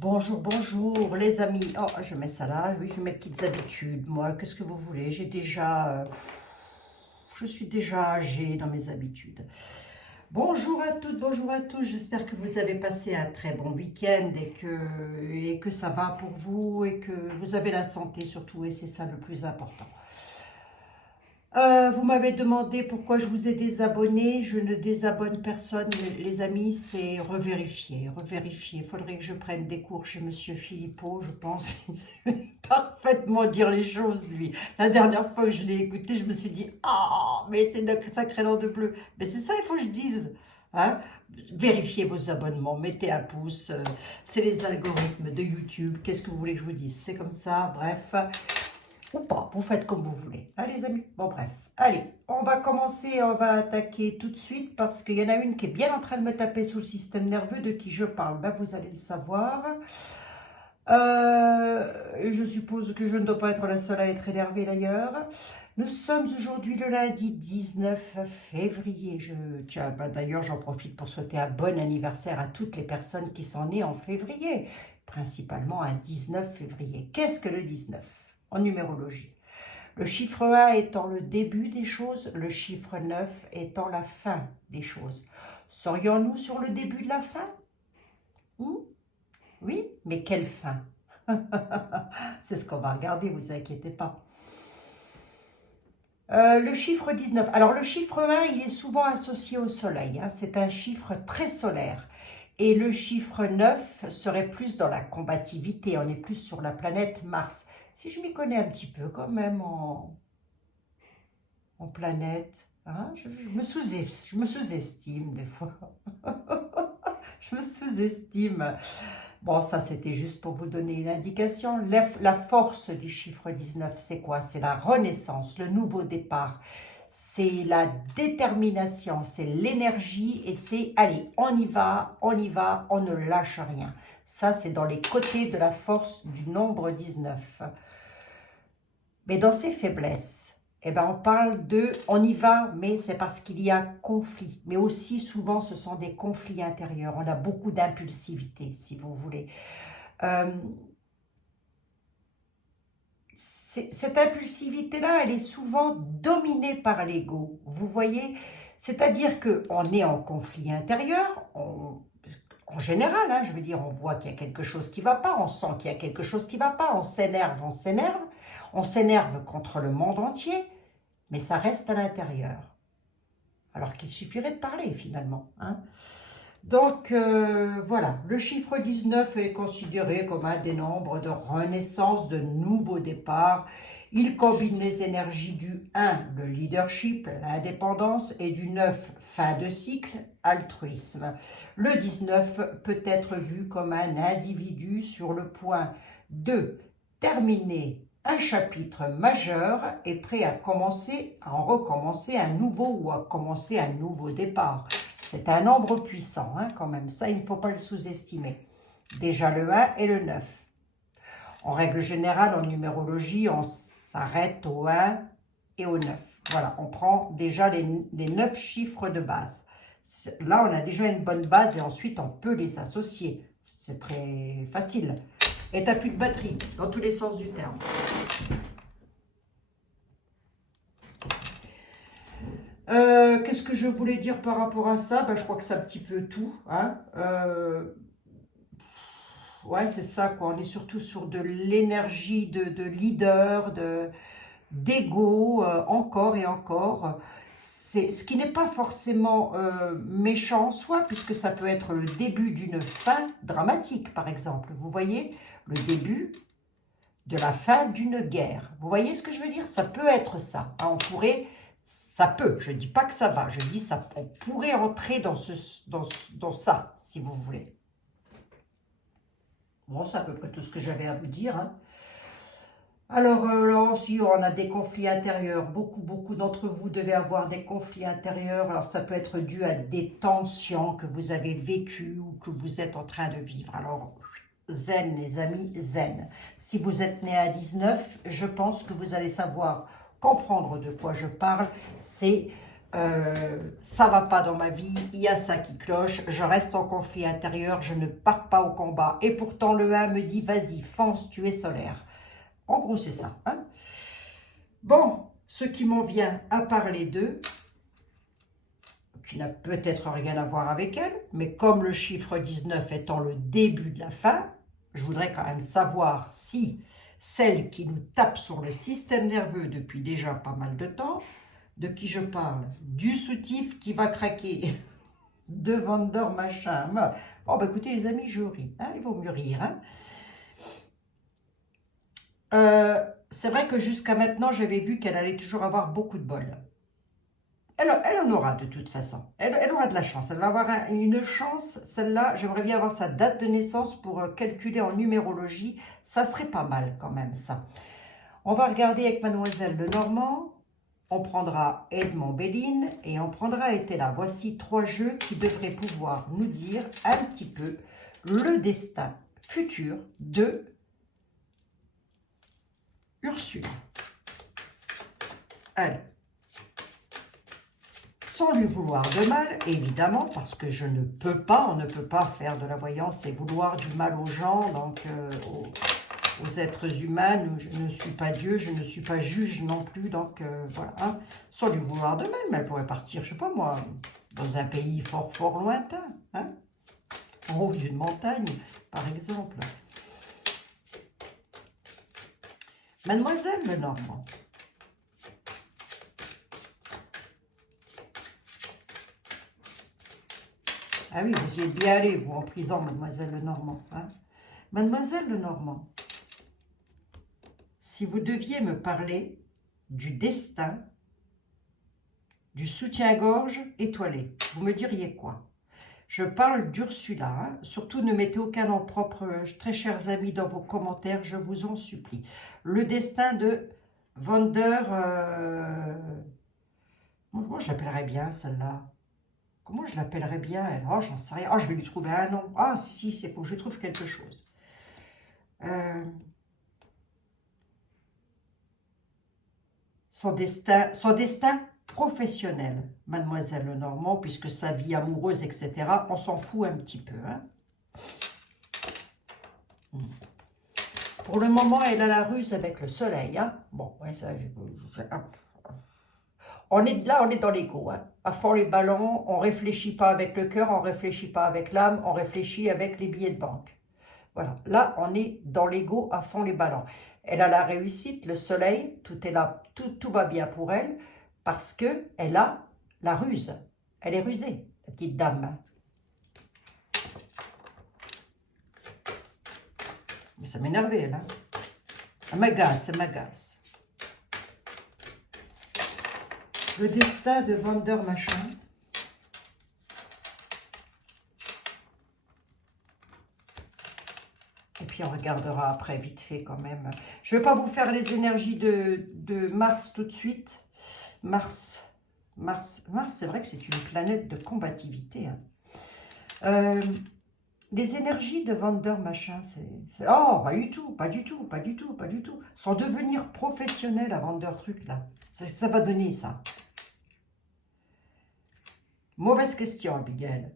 Bonjour, bonjour les amis. Oh, je mets ça là, oui, je mets mes petites habitudes. Moi, qu'est-ce que vous voulez? Je suis déjà âgée dans mes habitudes. Bonjour à toutes, bonjour à tous. J'espère que vous avez passé un très bon week-end et que ça va pour vous et que vous avez la santé surtout et c'est ça le plus important. Vous m'avez demandé pourquoi je vous ai désabonné. Je ne désabonne personne, les amis, c'est revérifier, revérifier. Il faudrait que je prenne des cours chez Monsieur Philippot, je pense. Il sait parfaitement dire les choses, lui. La dernière fois que je l'ai écouté, je me suis dit, ah, mais c'est un sacré nom de bleu. Mais c'est ça, il faut que je dise. Hein? Vérifiez vos abonnements, mettez un pouce. C'est les algorithmes de YouTube. Qu'est-ce que vous voulez que je vous dise? C'est comme ça, bref. Ou pas, vous faites comme vous voulez. Hein, les amis? Bon, bref. Allez, on va commencer, on va attaquer tout de suite parce qu'il y en a une qui est bien en train de me taper sous le système nerveux de qui je parle. Ben, vous allez le savoir. Je suppose que je ne dois pas être la seule à être énervée d'ailleurs. Nous sommes aujourd'hui le lundi 19 février. Tiens, ben, d'ailleurs, j'en profite pour souhaiter un bon anniversaire à toutes les personnes qui sont nées en février, principalement un 19 février. Qu'est-ce que le 19 en numérologie? Le chiffre 1 étant le début des choses, le chiffre 9 étant la fin des choses. Serions-nous sur le début de la fin? Oui, mais quelle fin? C'est ce qu'on va regarder, vous inquiétez pas. Le chiffre 19. Alors, le chiffre 1, il est souvent associé au soleil. Hein. C'est un chiffre très solaire. Et le chiffre 9 serait plus dans la combativité. On est plus sur la planète Mars. Si je m'y connais un petit peu quand même en planète, hein, je me sous-estime des fois. Je me sous-estime. Bon, ça, c'était juste pour vous donner une indication. La force du chiffre 19, c'est quoi? C'est la renaissance, le nouveau départ. C'est la détermination, c'est l'énergie et c'est, allez, on y va, on ne lâche rien. Ça, c'est dans les côtés de la force du nombre 19. Mais dans ses faiblesses, eh ben, on parle de, on y va, mais c'est parce qu'il y a conflit. Mais aussi, souvent, ce sont des conflits intérieurs. On a beaucoup d'impulsivité, si vous voulez. Cette impulsivité-là, elle est souvent dominée par l'ego. Vous voyez? C'est-à-dire qu'on est en conflit intérieur, en général, hein, je veux dire, on voit qu'il y a quelque chose qui ne va pas, on sent qu'il y a quelque chose qui ne va pas, on s'énerve contre le monde entier, mais ça reste à l'intérieur. Alors qu'il suffirait de parler finalement. Hein. Donc voilà, le chiffre 19 est considéré comme un des nombres de renaissance, de nouveau départ. Il combine les énergies du 1, le leadership, l'indépendance, et du 9, fin de cycle, altruisme. Le 19 peut être vu comme un individu sur le point de terminer un chapitre majeur et prêt à en recommencer un nouveau ou à commencer un nouveau départ. C'est un nombre puissant, hein, quand même. Ça, il ne faut pas le sous-estimer. Déjà le 1 et le 9. En règle générale, en numérologie, on s'arrête au 1 et au 9. Voilà, on prend déjà les 9 chiffres de base. Là, on a déjà une bonne base et ensuite, on peut les associer. C'est très facile. Et tu n'as plus de batterie, dans tous les sens du terme. Qu'est-ce que je voulais dire par rapport à ça? Ben, je crois que c'est un petit peu tout. Hein. Ouais, c'est ça, quoi. On est surtout sur de l'énergie de leader, d'ego, encore et encore. C'est ce qui n'est pas forcément méchant en soi, puisque ça peut être le début d'une fin dramatique, par exemple. Vous voyez, le début de la fin d'une guerre. Vous voyez ce que je veux dire? Ça peut être ça. Hein, ça peut, je ne dis pas que ça va, je dis ça, on pourrait entrer dans ça, si vous voulez. Bon, c'est à peu près tout ce que j'avais à vous dire. Hein. Alors, là aussi, on a des conflits intérieurs. Beaucoup d'entre vous devez avoir des conflits intérieurs. Alors, ça peut être dû à des tensions que vous avez vécues ou que vous êtes en train de vivre. Alors, zen, les amis, zen. Si vous êtes né à 19, je pense que vous allez savoir comprendre de quoi je parle. C'est Ça va pas dans ma vie, il y a ça qui cloche, je reste en conflit intérieur, je ne pars pas au combat. Et pourtant, le 1 me dit, vas-y, fonce, tu es solaire. En gros, c'est ça. Hein. Bon, ce qui m'en vient à parler d'eux, qui n'a peut-être rien à voir avec elle, mais comme le chiffre 19 étant le début de la fin, je voudrais quand même savoir si celle qui nous tape sur le système nerveux depuis déjà pas mal de temps, de qui je parle, du soutif qui va craquer, de vendeur machin. Bon, bah écoutez les amis, je ris, hein, il vaut mieux rire. Hein. C'est vrai que jusqu'à maintenant, j'avais vu qu'elle allait toujours avoir beaucoup de bol. Elle en aura de toute façon. Elle aura de la chance. Elle va avoir une chance. Celle-là, j'aimerais bien avoir sa date de naissance pour calculer en numérologie. Ça serait pas mal quand même, ça. On va regarder avec Mademoiselle Lenormand. On prendra Edmond Béline et on prendra Etella. Voici 3 jeux qui devraient pouvoir nous dire un petit peu le destin futur de Ursula. Elle. Sans lui vouloir de mal, évidemment, parce que je ne peux pas, on ne peut pas faire de la voyance et vouloir du mal aux gens, donc aux êtres humains. Je ne suis pas Dieu, je ne suis pas juge non plus, donc voilà. Hein. Sans lui vouloir de mal, mais elle pourrait partir, je ne sais pas moi, dans un pays fort, fort lointain, hein, en haut d'une montagne, par exemple. Mademoiselle Lenormand. Ah oui, vous y êtes bien allé, vous, en prison, Mademoiselle Lenormand. Hein. Mademoiselle Lenormand, si vous deviez me parler du destin, du soutien-gorge étoilé, vous me diriez quoi? Je parle d'Ursula, hein. Surtout ne mettez aucun nom propre, très chers amis, dans vos commentaires, je vous en supplie. Le destin de Vander, moi je l'appellerais bien celle-là. Comment je l'appellerais bien elle? Oh, j'en sais rien. Oh, je vais lui trouver un nom. Ah, si, c'est faut que je trouve quelque chose. Son destin professionnel, Mademoiselle Lenormand, puisque sa vie amoureuse, etc., on s'en fout un petit peu. Hein. Pour le moment, elle a la ruse avec le soleil. Hein. Bon, ouais, ça, on est dans l'ego. Hein. À fond les ballons, on ne réfléchit pas avec le cœur, on ne réfléchit pas avec l'âme, on réfléchit avec les billets de banque. Voilà, là, on est dans l'ego à fond les ballons. Elle a la réussite, le soleil, tout est là, tout va bien pour elle, parce qu'elle a la ruse. Elle est rusée, la petite dame. Mais ça m'énervait, elle. Hein. Elle m'agace. Le destin de Vander machin. Et puis on regardera après, vite fait quand même. Je ne vais pas vous faire les énergies de Mars tout de suite. Mars, c'est vrai que c'est une planète de combativité. Hein. Les énergies de Vander machin, oh, pas du tout. Son devenir professionnel à Vander truc là, ça va donner ça. Mauvaise question, Abigail.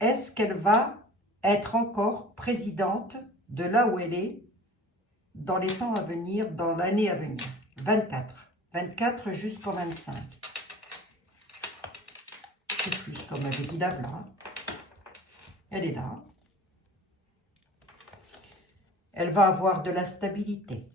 Est-ce qu'elle va être encore présidente de là où elle est dans les temps à venir, dans l'année à venir? 24 jusqu'au 25. C'est plus, comme avait dit Davla. Elle est là. Elle va avoir de la stabilité.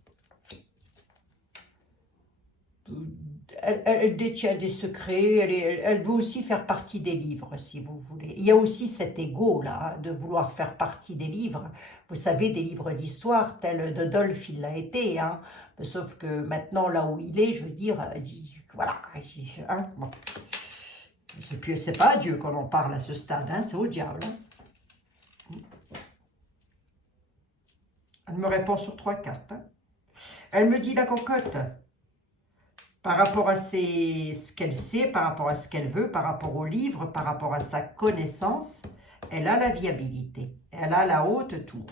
Elle détient des secrets, elle veut aussi faire partie des livres, si vous voulez. Il y a aussi cet ego-là, de vouloir faire partie des livres. Vous savez, des livres d'histoire, tel Dodolphe, il l'a été. Hein. Sauf que maintenant, là où il est, je veux dire, voilà. Hein, bon. C'est pas à Dieu qu'on en parle à ce stade, hein, c'est au diable. Hein. Elle me répond sur 3 cartes. Hein. Elle me dit la cocotte. Par rapport à ce qu'elle sait, par rapport à ce qu'elle veut, par rapport au livre, par rapport à sa connaissance, elle a la viabilité. Elle a la haute tour.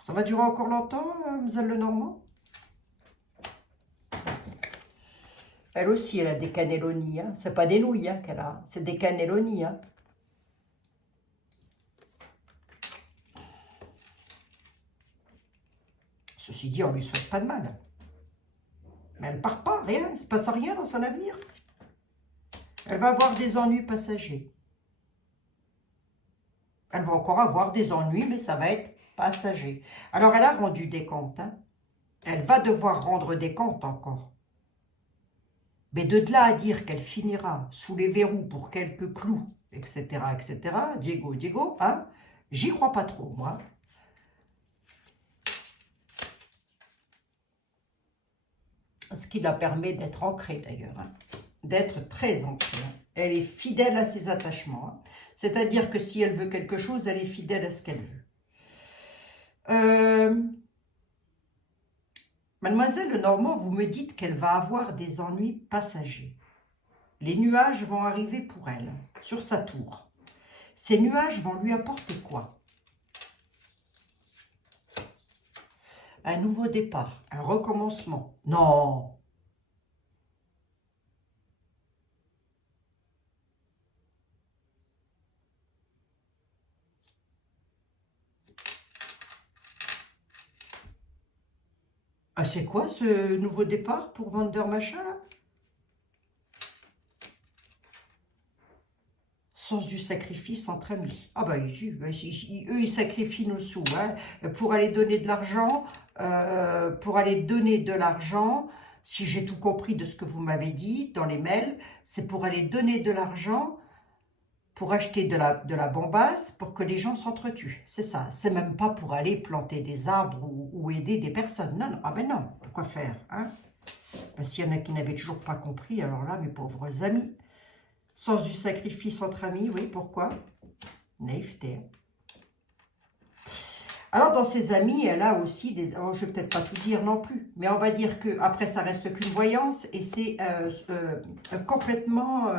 Ça va durer encore longtemps, Mademoiselle Lenormand? Elle aussi, elle a des cannelloni. Hein. C'est pas des nouilles hein, qu'elle a, c'est des cannelloni. Hein. Ceci dit, on lui souhaite pas de mal. Mais elle part pas, rien, il ne se passe rien dans son avenir. Elle va avoir des ennuis passagers. Elle va encore avoir des ennuis, mais ça va être passager. Alors, elle a rendu des comptes. Hein. Elle va devoir rendre des comptes encore. Mais de là à dire qu'elle finira sous les verrous pour quelques clous, etc., Diego, hein, j'y crois pas trop, moi. Ce qui la permet d'être ancrée, d'ailleurs, hein, d'être très ancrée. Hein. Elle est fidèle à ses attachements. Hein. C'est-à-dire que si elle veut quelque chose, elle est fidèle à ce qu'elle veut. Mademoiselle Lenormand, vous me dites qu'elle va avoir des ennuis passagers. Les nuages vont arriver pour elle, sur sa tour. Ces nuages vont lui apporter quoi? Un nouveau départ, un recommencement. Non! Ah, c'est quoi ce nouveau départ pour Vendeur Machin là? Sens du sacrifice entre amis. Ah bah ici, eux ils sacrifient nos sous hein, pour aller donner de l'argent, si j'ai tout compris de ce que vous m'avez dit dans les mails, c'est pour aller donner de l'argent, pour acheter de la bombasse, pour que les gens s'entretuent. C'est ça, c'est même pas pour aller planter des arbres ou aider des personnes. Non, non, ah ben non, pourquoi faire hein? Ben, s'il y en a qui n'avaient toujours pas compris, alors là, mes pauvres amis. Sens du sacrifice entre amis, oui, pourquoi? Naïveté. Alors, dans ses amis, elle a aussi des... Oh, je ne vais peut-être pas tout dire non plus, mais on va dire que après ça reste qu'une voyance, et c'est complètement...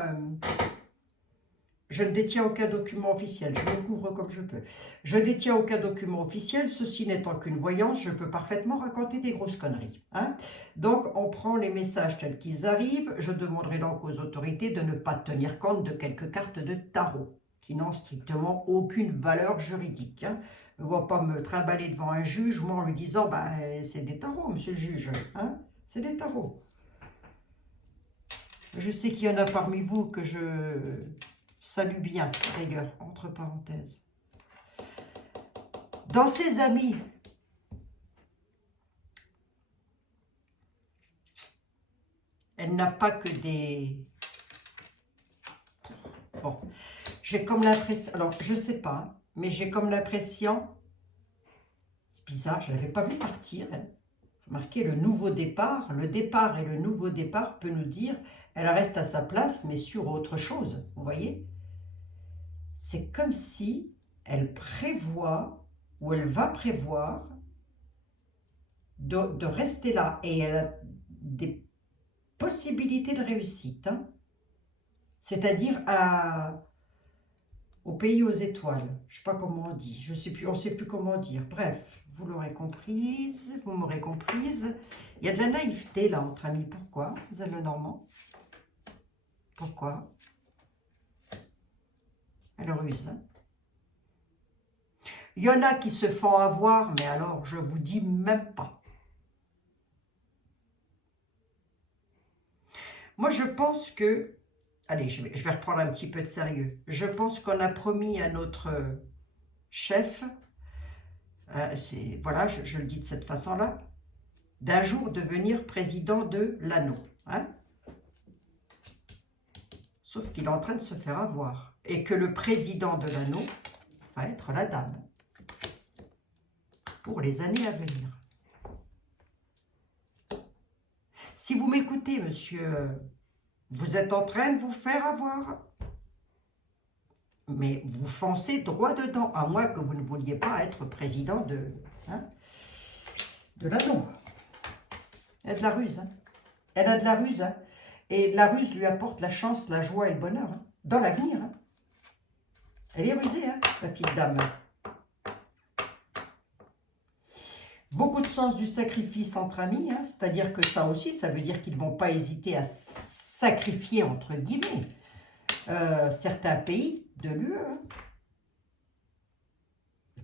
je ne détiens aucun document officiel, je me couvre comme je peux. Je ne détiens aucun document officiel, ceci n'étant qu'une voyance, je peux parfaitement raconter des grosses conneries. Hein. Donc, on prend les messages tels qu'ils arrivent, je demanderai donc aux autorités de ne pas tenir compte de quelques cartes de tarot, qui n'ont strictement aucune valeur juridique. Hein. Ne va pas me trimballer devant un juge, moi en lui disant, ben, c'est des tarots, monsieur le juge, hein. C'est des tarots. Je sais qu'il y en a parmi vous que je... salue bien, d'ailleurs, entre parenthèses. Dans ses amis, elle n'a pas que des... Bon, j'ai comme l'impression... Alors, je ne sais pas, mais j'ai comme l'impression... C'est bizarre, je ne l'avais pas vu partir. Hein. Remarquez, le nouveau départ, le départ et le nouveau départ peut nous dire, elle reste à sa place, mais sur autre chose, vous voyez? C'est comme si elle prévoit, ou elle va prévoir, de rester là. Et elle a des possibilités de réussite. Hein. C'est-à-dire au pays aux étoiles. Je ne sais pas comment on dit. Je sais plus, on ne sait plus comment dire. Bref, vous l'aurez comprise, vous m'aurez comprise. Il y a de la naïveté là entre amis. Pourquoi, vous êtes le Normand? Pourquoi? Elle ruse. Hein. Il y en a qui se font avoir, mais alors je vous dis même pas. Moi je pense que, allez, je vais reprendre un petit peu de sérieux. Je pense qu'on a promis à notre chef, voilà, je le dis de cette façon-là, d'un jour devenir président de l'anneau. Hein. Sauf qu'il est en train de se faire avoir. Et que le président de l'anneau va être la dame. Pour les années à venir. Si vous m'écoutez, monsieur, vous êtes en train de vous faire avoir. Mais vous foncez droit dedans, à moins que vous ne vouliez pas être président de l'anneau. Elle a de la ruse. Hein. Elle a de la ruse. Hein. Et la ruse lui apporte la chance, la joie et le bonheur. Hein, dans l'avenir. Hein. Elle est rusée, hein, la petite dame. Beaucoup de sens du sacrifice entre amis, hein, c'est-à-dire que ça aussi, ça veut dire qu'ils ne vont pas hésiter à sacrifier, entre guillemets, certains pays de l'UE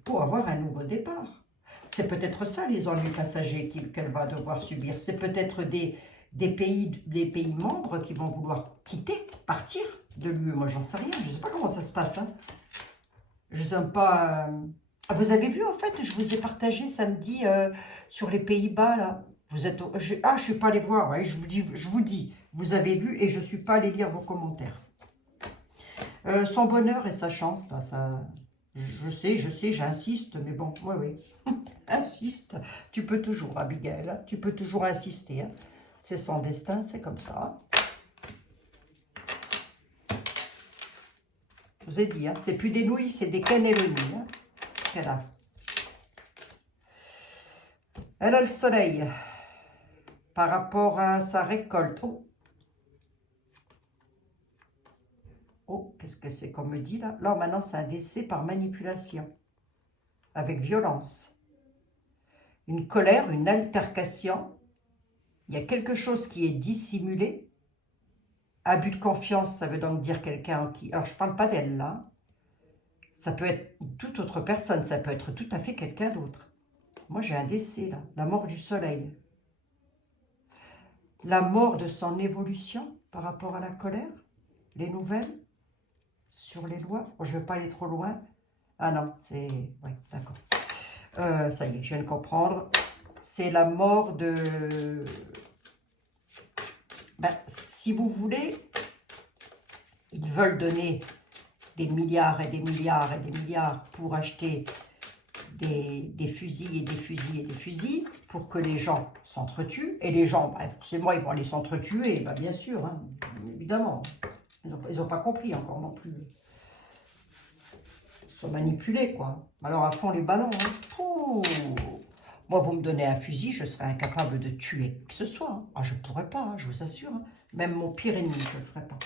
pour avoir un nouveau départ. C'est peut-être ça les ennuis passagers qu'elle va devoir subir. C'est peut-être des pays membres qui vont vouloir quitter, partir de l'UE. Moi, j'en sais rien. Je ne sais pas comment ça se passe. Hein. Je ne sais pas... Vous avez vu, en fait, je vous ai partagé samedi sur les Pays-Bas, là. Vous êtes... je ne suis pas allée voir, ouais, je vous dis, vous avez vu, et je ne suis pas allée lire vos commentaires. Son bonheur et sa chance, là, ça... Je sais, j'insiste, mais bon, oui. Insiste. Tu peux toujours, Abigail, hein, tu peux toujours insister. Hein. C'est son destin, c'est comme ça. Je vous ai dit, hein, c'est plus des nouilles, c'est des cannelloni. Hein, qu'elle a. Elle a le soleil par rapport à sa récolte. Oh, qu'est-ce que c'est qu'on me dit là? Là, maintenant, c'est un décès par manipulation, avec violence. Une colère, une altercation. Il y a quelque chose qui est dissimulé. Abus de confiance, ça veut donc dire quelqu'un qui... Alors, je ne parle pas d'elle, là. Ça peut être toute autre personne, ça peut être tout à fait quelqu'un d'autre. Moi, j'ai un décès, là. La mort du soleil. La mort de son évolution par rapport à la colère. Les nouvelles sur les lois. Bon, je ne vais pas aller trop loin. Ah non, c'est... Oui, d'accord. Ça y est, je viens de comprendre. C'est la mort de... Ben, si vous voulez, ils veulent donner des milliards et des milliards et des milliards pour acheter des fusils et des fusils et des fusils pour que les gens s'entretuent. Et les gens, bref, forcément, ils vont aller s'entretuer, ben, bien sûr, hein, évidemment. Ils n'ont pas compris encore non plus. Ils sont manipulés, quoi. Alors, à fond les ballons. Hein. Moi, vous me donnez un fusil, je serais incapable de tuer qui que ce soit. Hein. Ah, je ne pourrais pas, hein, je vous assure. Hein. Même mon pire ennemi, je ne le ferais pas.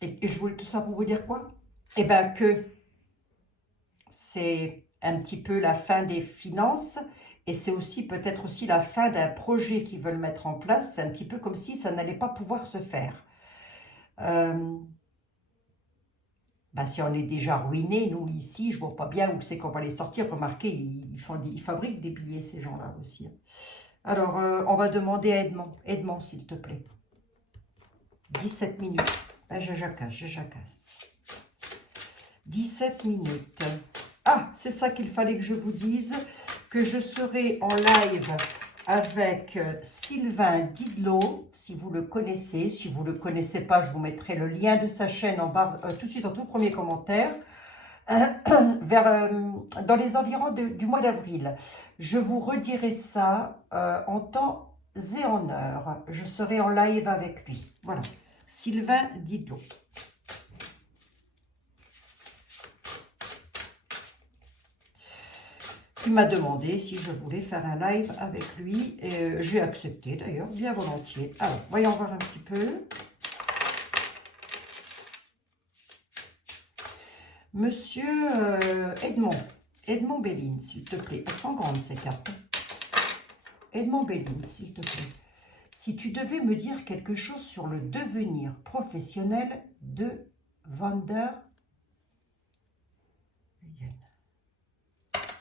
Et je voulais tout ça pour vous dire quoi? Eh bien que c'est un petit peu la fin des finances et c'est aussi peut-être aussi la fin d'un projet qu'ils veulent mettre en place. C'est un petit peu comme si ça n'allait pas pouvoir se faire. Ben, si on est déjà ruiné, nous ici, je ne vois pas bien où c'est qu'on va les sortir. Remarquez, ils fabriquent des billets, ces gens-là aussi. Alors, on va demander à Edmond. Edmond, s'il te plaît. 17 minutes. Ah, je jacasse. 17 minutes. Ah, c'est ça qu'il fallait que je vous dise, que je serai en live avec Sylvain Didlot, si vous le connaissez. Si vous ne le connaissez pas, je vous mettrai le lien de sa chaîne en bas, tout de suite en tout premier commentaire, dans les environs du mois d'avril. Je vous redirai ça en temps et en heure. Je serai en live avec lui. Voilà, Sylvain Didlot. Il m'a demandé si je voulais faire un live avec lui. J'ai accepté d'ailleurs, bien volontiers. Alors, voyons voir un petit peu. Monsieur Edmond Béline, s'il te plaît. Elles sont grandes ces cartes. Edmond Béline, s'il te plaît. Si tu devais me dire quelque chose sur le devenir professionnel de Vander.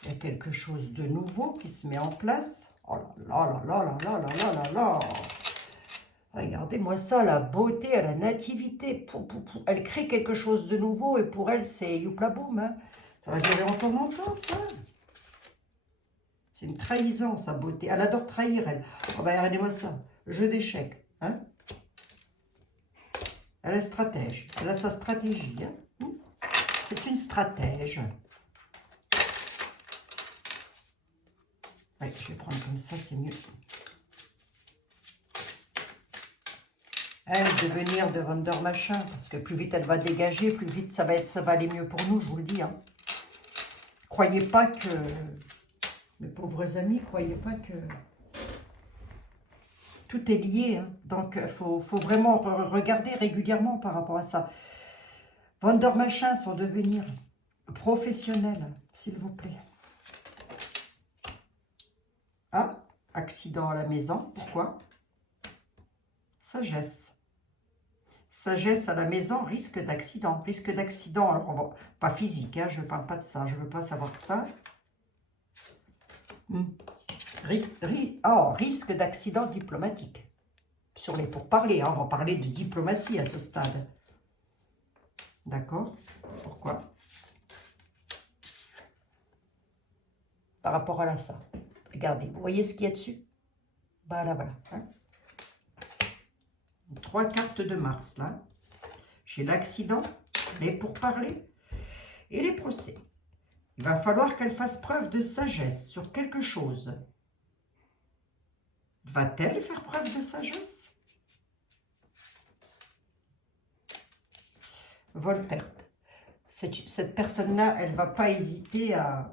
Il y a quelque chose de nouveau qui se met en place. Oh là là là là là là là là là. Regardez-moi ça, la beauté à la nativité. Elle crée quelque chose de nouveau et pour elle, c'est youpla boum. Hein. Ça va durer encore longtemps, ça. C'est une trahison, sa beauté. Elle adore trahir, elle. Oh ben, regardez-moi ça. Jeu d'échecs. Hein. Elle est stratège. Elle a sa stratégie. Hein. C'est une stratège. Ouais, je vais prendre comme ça, c'est mieux. Elle, devenir de Wonder Machin, parce que plus vite elle va dégager, plus vite ça va aller mieux pour nous, je vous le dis. Hein. Croyez pas que, mes pauvres amis, croyez pas que tout est lié. Hein. Donc, il faut vraiment regarder régulièrement par rapport à ça. Wonder Machin, son devenir. Professionnel, s'il vous plaît. Ah, accident à la maison. Pourquoi? Sagesse. Sagesse à la maison, risque d'accident. Risque d'accident, alors pas physique, hein, je ne parle pas de ça, je ne veux pas savoir ça. Risque d'accident diplomatique. Sur les pourparlers, hein, on va parler de diplomatie à ce stade. D'accord? Pourquoi? Par rapport à ça. Regardez, vous voyez ce qu'il y a dessus? Voilà, voilà. Hein? 3 cartes de Mars, là. J'ai l'accident, les pourparlers et les procès. Il va falloir qu'elle fasse preuve de sagesse sur quelque chose. Va-t-elle faire preuve de sagesse? Vol-perte. Cette personne-là, elle ne va pas hésiter à...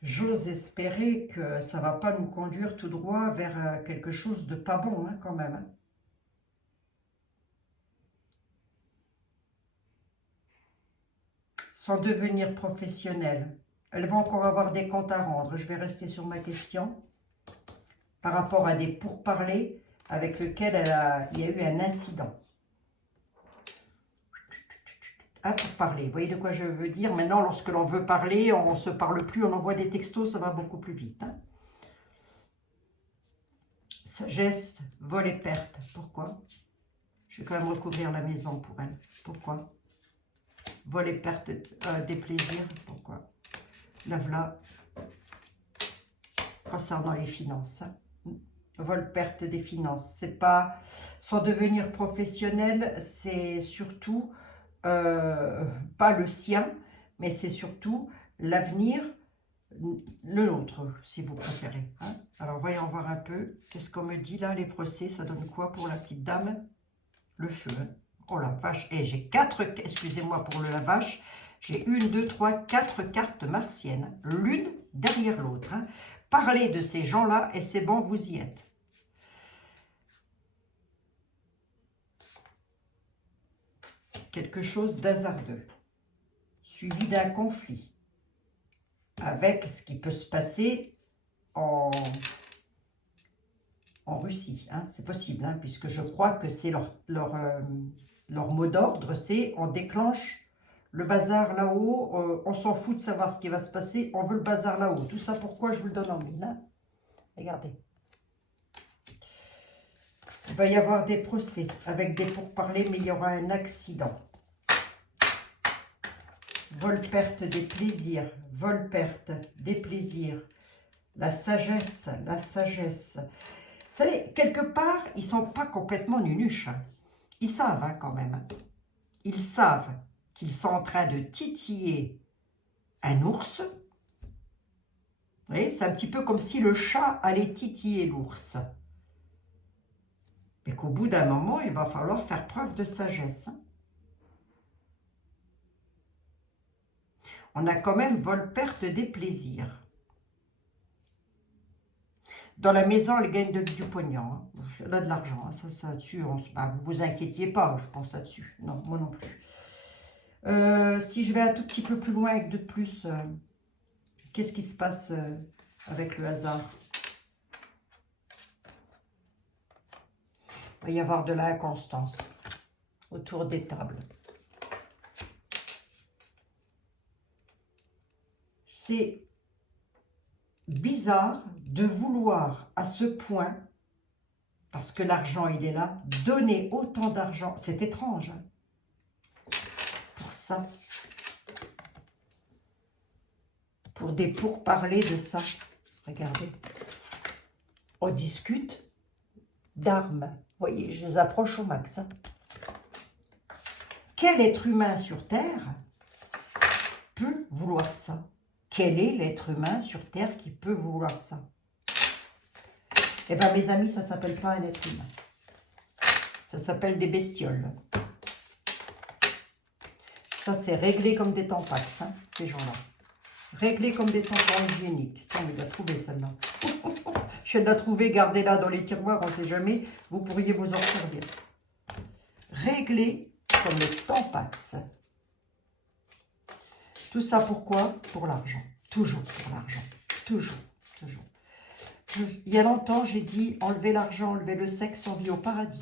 J'ose espérer que ça ne va pas nous conduire tout droit vers quelque chose de pas bon, hein, quand même. Hein. Sans devenir professionnelle. Elle va encore avoir des comptes à rendre. Je vais rester sur ma question. Par rapport à des pourparlers avec lesquels il y a eu un incident. Ah, pour parler. Vous voyez de quoi je veux dire? Maintenant, lorsque l'on veut parler, on ne se parle plus, on envoie des textos, ça va beaucoup plus vite. Hein. Sagesse, vol et perte. Pourquoi? Je vais quand même recouvrir la maison pour elle. Pourquoi? Vol et perte des plaisirs. Pourquoi? Là, concernant les finances. Hein. Vol, perte des finances. C'est pas... Sans devenir professionnel, c'est surtout... pas le sien, mais c'est surtout l'avenir, le nôtre, si vous préférez. Hein. Alors, voyons voir un peu. Qu'est-ce qu'on me dit là, les procès? Ça donne quoi pour la petite dame? Le feu. Hein. Oh la vache. Et j'ai 4, excusez-moi pour la vache, j'ai 1, 2, 3, 4 cartes martiennes, l'une derrière l'autre. Hein. Parlez de ces gens-là et c'est bon, vous y êtes. Quelque chose d'hasardeux, suivi d'un conflit, avec ce qui peut se passer en Russie. Hein, c'est possible, hein, puisque je crois que c'est leur mot d'ordre, c'est on déclenche le bazar là-haut, on s'en fout de savoir ce qui va se passer, on veut le bazar là-haut. Tout ça, pourquoi je vous le donne en mille. Hein. Regardez. Il va y avoir des procès avec des pourparlers, mais il y aura un accident. Vol-perte des plaisirs, vol-perte des plaisirs. La sagesse, la sagesse. Vous savez, quelque part, ils ne sont pas complètement nunuches. Hein. Ils savent hein, quand même. Ils savent qu'ils sont en train de titiller un ours. Vous voyez, c'est un petit peu comme si le chat allait titiller l'ours. Et qu'au bout d'un moment, il va falloir faire preuve de sagesse. On a quand même vol-perte des plaisirs. Dans la maison, elle gagne du pognon. Hein. Elle a de l'argent. Hein. Ça dessus, vous vous inquiétiez pas, je pense là-dessus. Non, moi non plus. Si je vais un tout petit peu plus loin avec de plus, qu'est-ce qui se passe avec le hasard? Il va y avoir de l'inconstance autour des tables. C'est bizarre de vouloir à ce point, parce que l'argent il est là, donner autant d'argent. C'est étrange. Hein, pour ça. Pour des pourparlers de ça. Regardez. On discute d'armes. Vous voyez, je les approche au max. Hein. Quel être humain sur Terre peut vouloir ça? Quel est l'être humain sur Terre qui peut vouloir ça? Eh bien, mes amis, ça ne s'appelle pas un être humain. Ça s'appelle des bestioles. Ça, c'est réglé comme des tampax, hein, ces gens-là. Réglé comme des tampons hygiéniques. Tiens, il a trouvé celle-là. Je viens de la trouver, gardez-la dans les tiroirs, on ne sait jamais. Vous pourriez vous en servir. Réglé comme le temps passe. Tout ça pourquoi? Pour l'argent. Toujours pour l'argent. Toujours, toujours. Il y a longtemps, j'ai dit, enlevez l'argent, enlevez le sexe, on vit au paradis.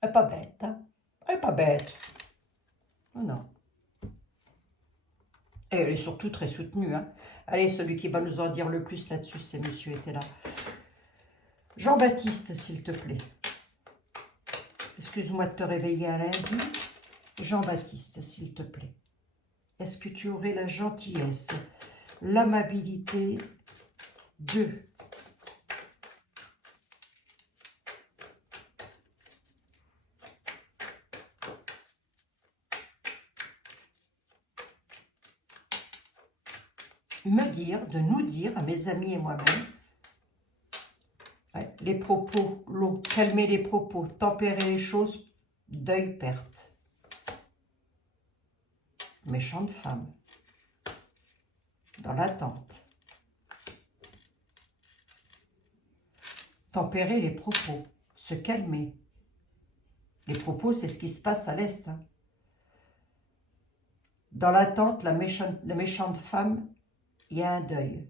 Elle n'est pas bête, hein? Elle n'est pas bête. Non. Et elle est surtout très soutenue, hein? Allez, celui qui va nous en dire le plus là-dessus, c'est Monsieur était là. Jean-Baptiste, s'il te plaît. Excuse-moi de te réveiller à lundi. Jean-Baptiste, s'il te plaît. Est-ce que tu aurais la gentillesse, l'amabilité de me dire, de nous dire, à mes amis et moi-même, les propos, l'eau, calmer les propos, tempérer les choses, deuil, perte. Méchante femme, dans l'attente. Tempérer les propos, se calmer. Les propos, c'est ce qui se passe à l'Est. Hein. Dans l'attente, la méchante femme, il y a un deuil.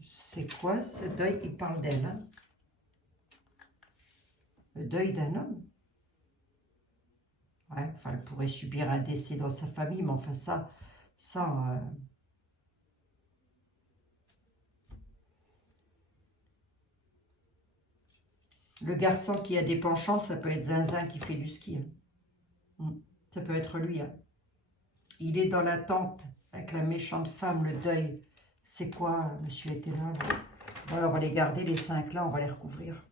C'est quoi ce deuil? Il parle d'elle. Hein? Le deuil d'un homme. Ouais, enfin, elle pourrait subir un décès dans sa famille, mais enfin ça. Le garçon qui a des penchants, ça peut être Zinzin qui fait du ski. Hein. Ça peut être lui. Hein. Il est dans l'attente avec la méchante femme, le deuil. C'est quoi, monsieur était là? Voilà, on va les garder, les 5 là, on va les recouvrir.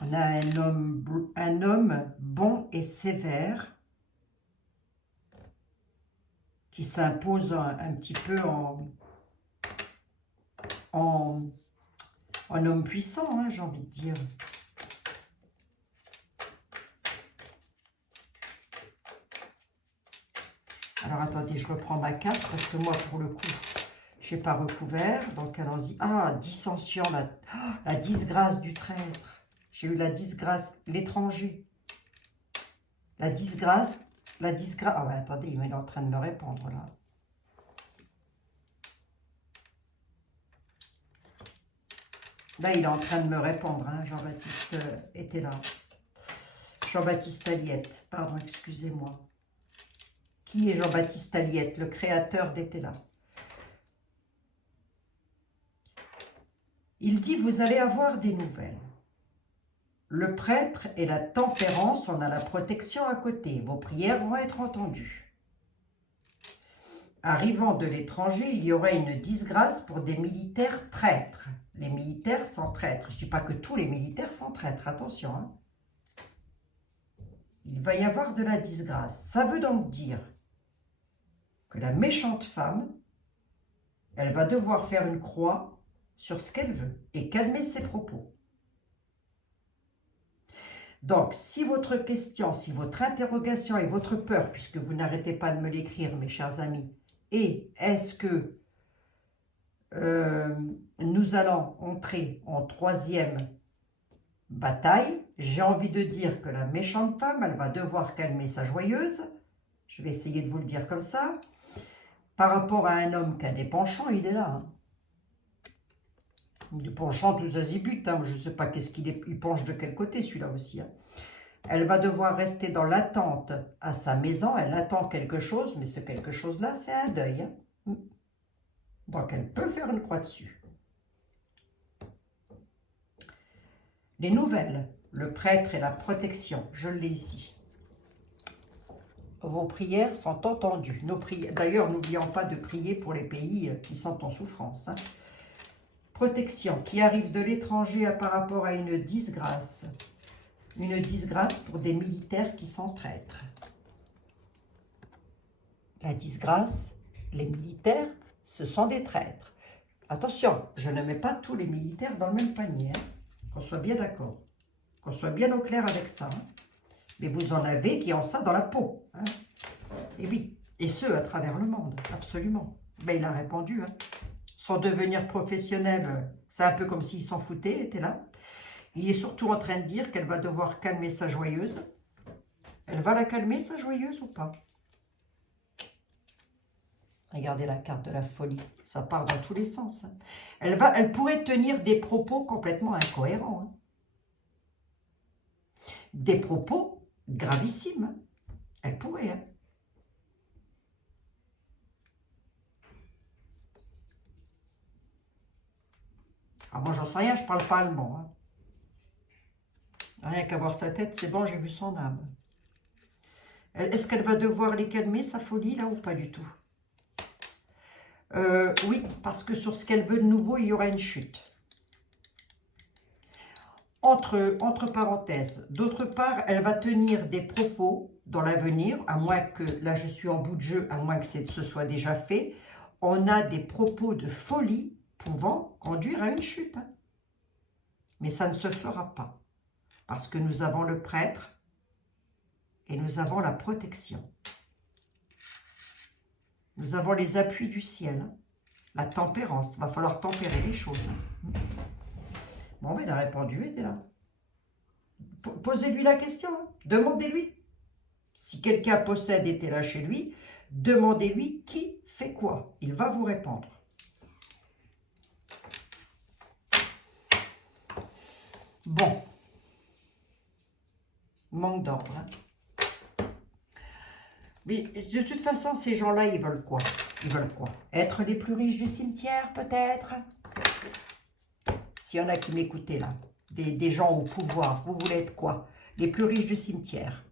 On a un homme bon et sévère qui s'impose un petit peu en homme puissant, hein, j'ai envie de dire. Alors, attendez, je reprends ma carte parce que moi, pour le coup, je n'ai pas recouvert. Donc, allons-y. Ah, dissension, la disgrâce du traître. J'ai eu la disgrâce, l'étranger. La disgrâce. Ah ouais, attendez, il est en train de me répondre, là. Là, il est en train de me répondre, hein. Jean-Baptiste était là. Jean-Baptiste Aliette, pardon, excusez-moi. Qui est Jean-Baptiste Aliette, le créateur d'Etela? Il dit, vous allez avoir des nouvelles. Le prêtre et la tempérance, on a la protection à côté. Vos prières vont être entendues. Arrivant de l'étranger, il y aura une disgrâce pour des militaires traîtres. Les militaires sont traîtres. Je ne dis pas que tous les militaires sont traîtres, attention. Hein. Il va y avoir de la disgrâce. Ça veut donc dire que la méchante femme, elle va devoir faire une croix sur ce qu'elle veut et calmer ses propos. Donc, si votre question, si votre interrogation et votre peur, puisque vous n'arrêtez pas de me l'écrire, mes chers amis, et est-ce que nous allons entrer en 3e bataille, j'ai envie de dire que la méchante femme, elle va devoir calmer sa joyeuse. Je vais essayer de vous le dire comme ça. Par rapport à un homme qui a des penchants, il est là. Hein. Des penchants tous azimuts. Hein. Je ne sais pas qu'est-ce il penche de quel côté, celui-là aussi. Hein. Elle va devoir rester dans l'attente à sa maison. Elle attend quelque chose, mais ce quelque chose-là, c'est un deuil. Hein. Donc, elle peut faire une croix dessus. Les nouvelles, le prêtre et la protection, je l'ai ici. Vos prières sont entendues. D'ailleurs, n'oublions pas de prier pour les pays qui sont en souffrance. Hein. Protection, qui arrive de l'étranger par rapport à une disgrâce. Une disgrâce pour des militaires qui sont traîtres. La disgrâce, les militaires, ce sont des traîtres. Attention, je ne mets pas tous les militaires dans le même panier. Hein. Qu'on soit bien d'accord. Qu'on soit bien au clair avec ça. Hein. Mais vous en avez qui ont ça dans la peau. Hein. Et oui, et ce, à travers le monde, absolument. Ben, il a répondu. Hein. Son devenir professionnel, c'est un peu comme s'il s'en foutait, était là. Il est surtout en train de dire qu'elle va devoir calmer sa joyeuse. Elle va la calmer, sa joyeuse, ou pas? Regardez la carte de la folie. Ça part dans tous les sens. Hein. Elle pourrait tenir des propos complètement incohérents. Hein. Des propos gravissimes. Hein. Elle pourrait. Hein. Alors moi, j'en sais rien, je parle pas allemand. Hein. Rien qu'à voir sa tête, c'est bon, j'ai vu son âme. Est-ce qu'elle va devoir les calmer, sa folie, là, ou pas du tout? Oui, parce que sur ce qu'elle veut de nouveau, il y aura une chute. Entre parenthèses, d'autre part, elle va tenir des propos dans l'avenir, à moins que, là je suis en bout de jeu, à moins que ce soit déjà fait, on a des propos de folie pouvant conduire à une chute. Hein. Mais ça ne se fera pas, parce que nous avons le prêtre et nous avons la protection. Nous avons les appuis du ciel, hein. La tempérance, il va falloir tempérer les choses. Hein. Bon, mais il a répondu, il était là. Posez-lui la question, hein. Demandez-lui. Si quelqu'un possède était là chez lui, demandez-lui qui fait quoi. Il va vous répondre. Bon. Manque d'ordre. Hein. Mais de toute façon, ces gens-là, ils veulent quoi? Ils veulent quoi? Être les plus riches du cimetière, peut-être? S'il y en a qui m'écoutaient là, des gens au pouvoir, vous voulez être quoi? Les plus riches du cimetière.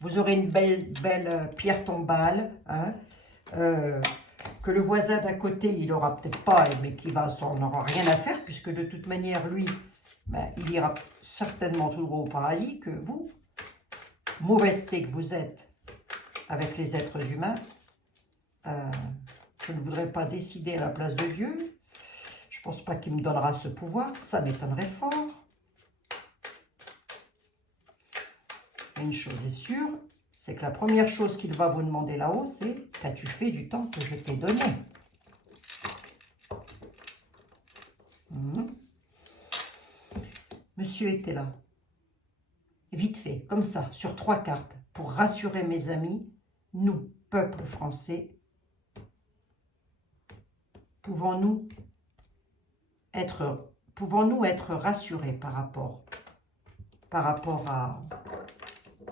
Vous aurez une belle pierre tombale, hein, que le voisin d'à côté, il n'aura peut-être pas, mais qui n'aura rien à faire, puisque de toute manière, lui, ben, il ira certainement tout droit au paradis, que vous, mauvaiseté que vous êtes avec les êtres humains, je ne voudrais pas décider à la place de Dieu. Je ne pense pas qu'il me donnera ce pouvoir, ça m'étonnerait fort. Une chose est sûre, c'est que la première chose qu'il va vous demander là-haut, c'est « Qu'as-tu fait du temps que je t'ai donné ?» Monsieur était là, vite fait, comme ça, sur 3 cartes, pour rassurer mes amis, nous, peuple français, pouvons-nous être rassurés par rapport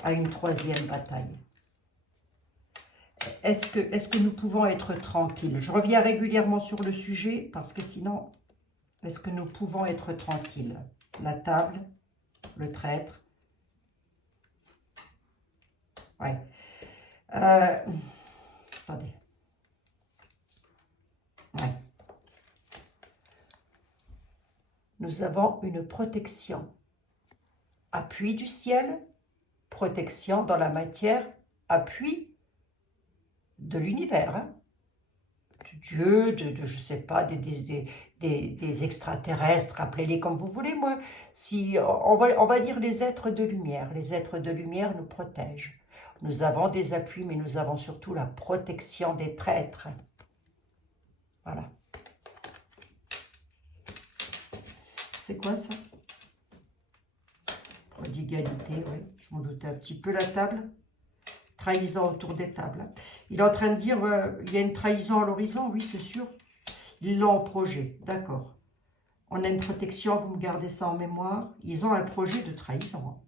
à une 3e bataille? Est-ce que nous pouvons être tranquilles? Je reviens régulièrement sur le sujet, parce que sinon, est-ce que nous pouvons être tranquilles? La table, le traître. Ouais. Attendez. Ouais. Nous avons une protection. Appui du ciel, protection dans la matière, appui de l'univers. Hein. De Dieu, je ne sais pas, des extraterrestres, appelez-les comme vous voulez, moi. Si, on va dire les êtres de lumière. Les êtres de lumière nous protègent. Nous avons des appuis, mais nous avons surtout la protection des traîtres. Voilà. C'est quoi ça? Prodigalité, oui. Je m'en doutais un petit peu, la table. Trahison autour des tables. Il est en train de dire, il y a une trahison à l'horizon, oui, c'est sûr. Ils l'ont en projet, d'accord. On a une protection, vous me gardez ça en mémoire. Ils ont un projet de trahison.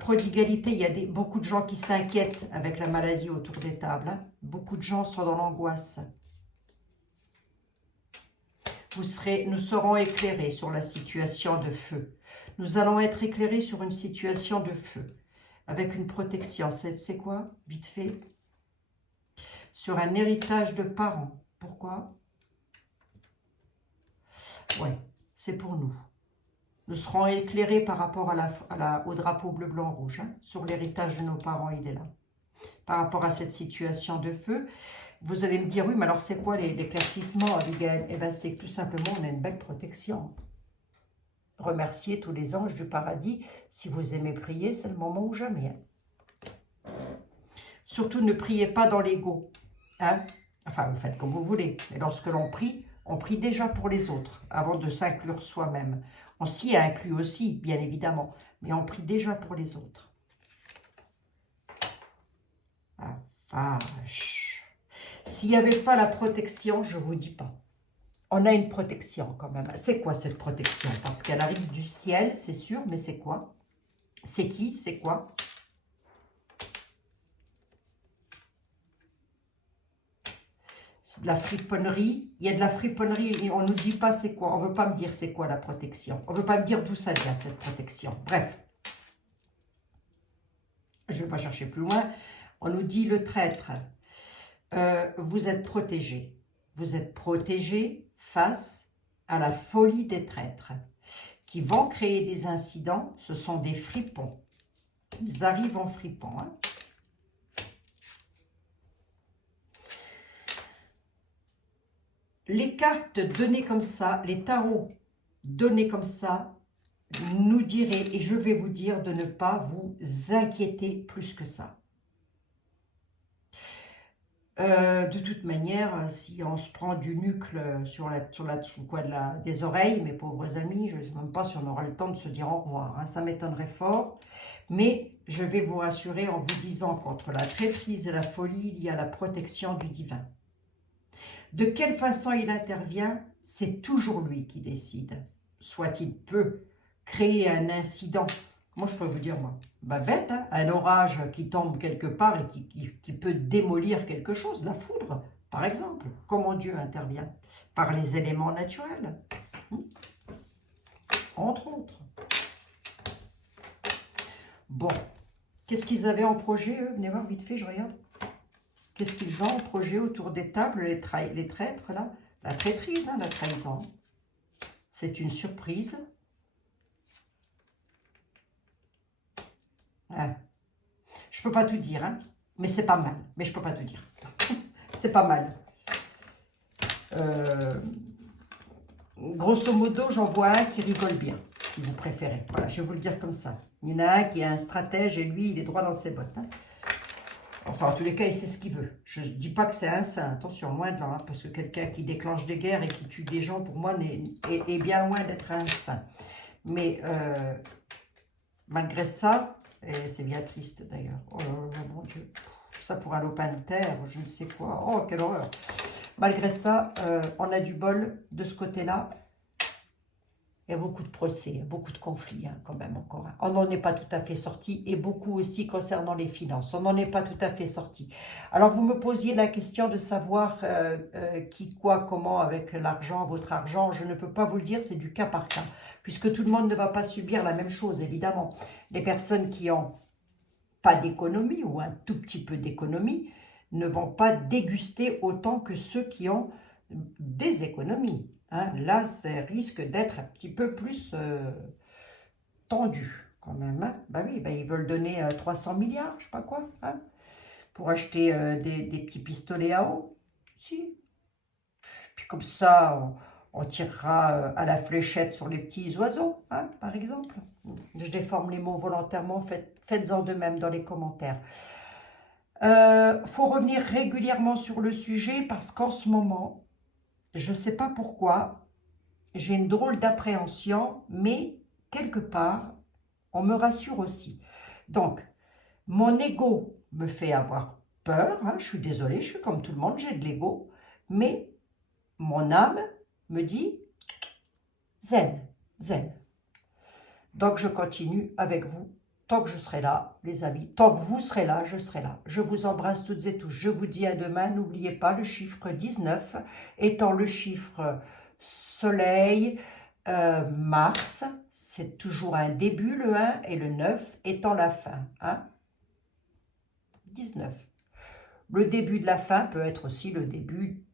Prodigalité, il y a beaucoup de gens qui s'inquiètent avec la maladie autour des tables. Hein. Beaucoup de gens sont dans l'angoisse. Nous serons éclairés sur la situation de feu. Nous allons être éclairés sur une situation de feu. Avec une protection. C'est quoi? Vite fait. Sur un héritage de parents. Pourquoi? Ouais, c'est pour nous. Nous serons éclairés par rapport au drapeau bleu, blanc, rouge. Hein, sur l'héritage de nos parents, il est là. Par rapport à cette situation de feu. Vous allez me dire, oui, mais alors c'est quoi l'éclaircissement, Abigail? Eh bien, c'est que tout simplement, on a une belle protection. remercier tous les anges du paradis. Si vous aimez prier, c'est le moment ou jamais. Hein. Surtout, ne priez pas dans l'ego. Hein. Enfin, vous faites comme vous voulez. Mais lorsque l'on prie déjà pour les autres, avant de s'inclure soi-même. On s'y inclut aussi, bien évidemment, mais on prie déjà pour les autres. Ah, vache. S'il n'y avait pas la protection, je ne vous dis pas. On a une protection quand même. C'est quoi cette protection? Parce qu'elle arrive du ciel, c'est sûr, mais c'est quoi? C'est qui? C'est quoi? C'est de la friponnerie. Il y a de la friponnerie et on ne nous dit pas c'est quoi. On ne veut pas me dire c'est quoi la protection. On ne veut pas me dire d'où ça vient cette protection. Bref. Je ne vais pas chercher plus loin. On nous dit le traître. Vous êtes protégé. Vous êtes protégé face à la folie des traîtres qui vont créer des incidents. Ce sont des fripons. Ils arrivent en fripons. Hein. Les cartes données comme ça, les tarots donnés comme ça, nous diraient, et je vais vous dire de ne pas vous inquiéter plus que ça. De toute manière, si on se prend du nucle sur le coin des oreilles, mes pauvres amis, je ne sais même pas si on aura le temps de se dire au revoir. Hein, ça m'étonnerait fort. Mais je vais vous rassurer en vous disant qu'entre la traîtrise et la folie, il y a la protection du divin. De quelle façon il intervient, c'est toujours lui qui décide. Soit il peut créer un incident. Moi, je peux vous dire, moi, bah bête, hein, un orage qui tombe quelque part et qui peut démolir quelque chose, la foudre, par exemple. Comment Dieu intervient? Par les éléments naturels, entre autres. Bon, qu'est-ce qu'ils avaient en projet, eux? Venez voir vite fait, je regarde. Qu'est-ce qu'ils ont en projet autour des tables, les traîtres, là? La traîtrise, hein, la trahison. C'est une surprise. Ouais. Je ne peux pas tout dire, hein, mais c'est pas mal. Mais je ne peux pas tout dire. C'est pas mal. Grosso modo, j'en vois un qui rigole bien, si vous préférez. Voilà, je vais vous le dire comme ça. Il y en a un qui est un stratège et lui, il est droit dans ses bottes. Hein. Enfin, en tous les cas, il sait ce qu'il veut. Je ne dis pas que c'est un saint, attention, loin de là, hein, parce que quelqu'un qui déclenche des guerres et qui tue des gens, pour moi, est bien loin d'être un saint. Mais malgré ça, et c'est bien triste d'ailleurs, oh là là, mon Dieu, ça pour un lopin de terre, je ne sais quoi, oh quelle horreur. Malgré ça, on a du bol de ce côté-là. Il y a beaucoup de procès, beaucoup de conflits hein, quand même encore. On n'en est pas tout à fait sorti et beaucoup aussi concernant les finances. On n'en est pas tout à fait sorti. Alors vous me posiez la question de savoir qui, quoi, comment avec l'argent, votre argent. Je ne peux pas vous le dire, c'est du cas par cas. Puisque tout le monde ne va pas subir la même chose, évidemment. Les personnes qui n'ont pas d'économie ou un tout petit peu d'économie ne vont pas déguster autant que ceux qui ont des économies. Hein, là, ça risque d'être un petit peu plus tendu quand même. Hein. Ben oui, ben ils veulent donner 300 milliards, je sais pas quoi, hein, pour acheter des petits pistolets à eau. Si. Puis comme ça, on tirera à la fléchette sur les petits oiseaux, hein, par exemple. Je déforme les mots volontairement, faites-en de même dans les commentaires. Faut revenir régulièrement sur le sujet parce qu'en ce moment, je ne sais pas pourquoi, j'ai une drôle d'appréhension, mais quelque part, on me rassure aussi. Donc, mon ego me fait avoir peur, hein, je suis désolée, je suis comme tout le monde, j'ai de l'ego, mais mon âme me dit zen, zen. Donc, je continue avec vous. Tant que je serai là, les amis, tant que vous serez là, je serai là. Je vous embrasse toutes et tous. Je vous dis à demain. N'oubliez pas le chiffre 19 étant le chiffre soleil, Mars. C'est toujours un début, le 1, et le 9 étant la fin. Hein? 19. Le début de la fin peut être aussi le début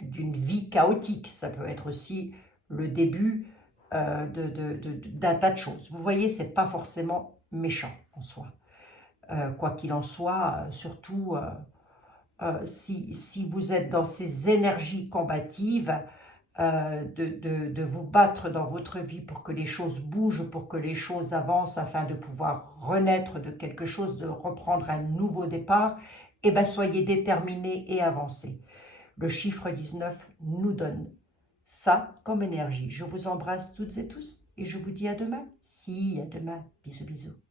d'une vie chaotique. Ça peut être aussi le début d'un tas de choses. Vous voyez, c'est pas forcément méchant en soi. Quoi qu'il en soit, surtout si vous êtes dans ces énergies combatives, de vous battre dans votre vie pour que les choses bougent, pour que les choses avancent, afin de pouvoir renaître de quelque chose, de reprendre un nouveau départ, eh bien soyez déterminés et avancez. Le chiffre 19 nous donne ça comme énergie. Je vous embrasse toutes et tous et je vous dis à demain. Si, à demain. Bisous, bisous.